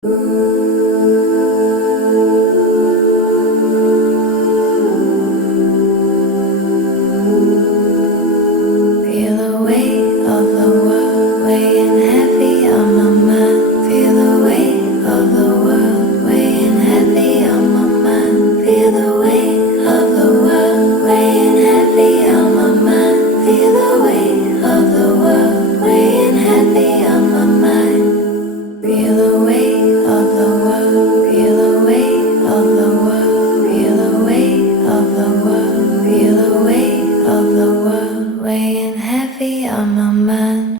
Feel the weight of the world weighing heavy on my mind. Feel the weight of the world weighing heavy on my mind. Feel the weight of the world weighing heavy on my mind. Feel the weight of the world weighing heavy on my mind. Feel the weight of the world. Feel the weight of the world. Feel the weight of the world. Feel the weight of the world weighing heavy on my mind.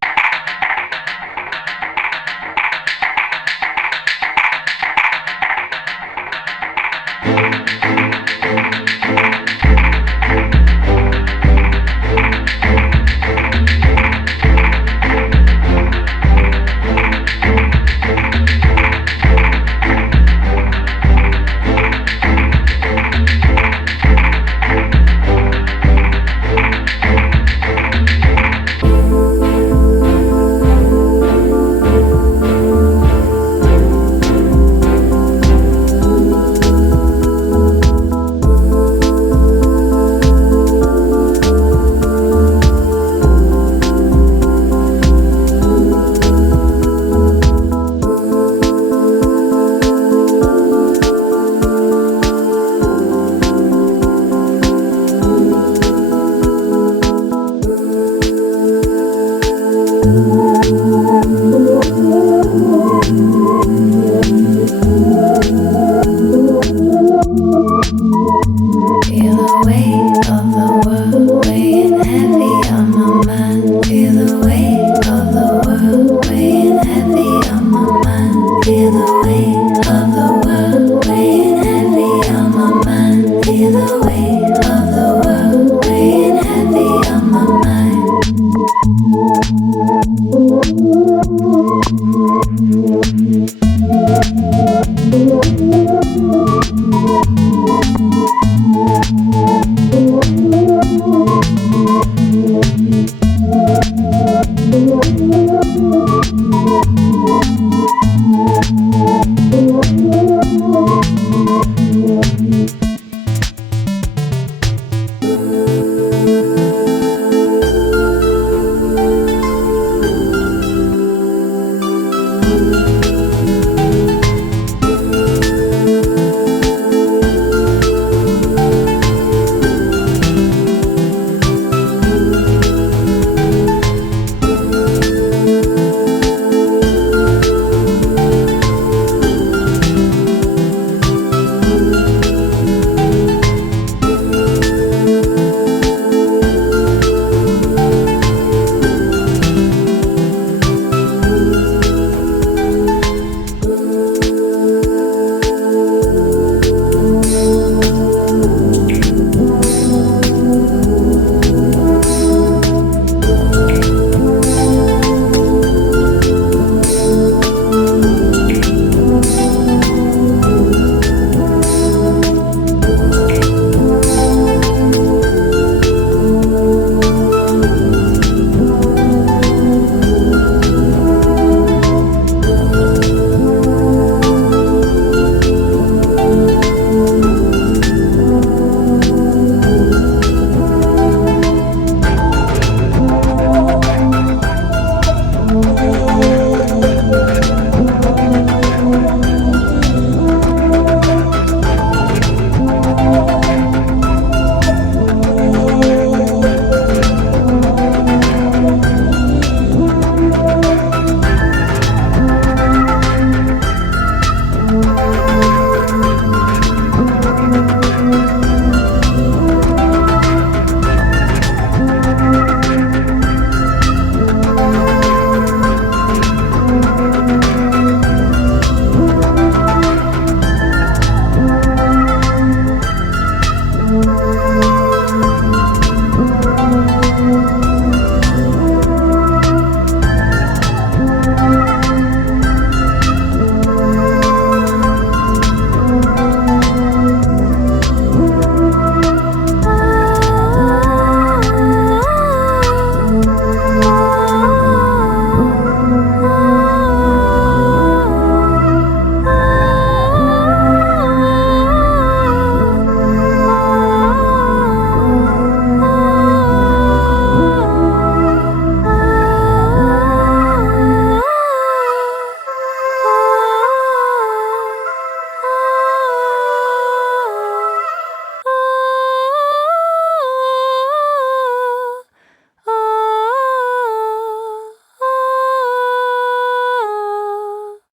Feel the weight of the world weighing heavy on my mind. Feel the weight of the world weighing heavy on my mind. Feel the weight of the world weighing heavy on my mind. Feel the weight of the world weighing heavy on my mind.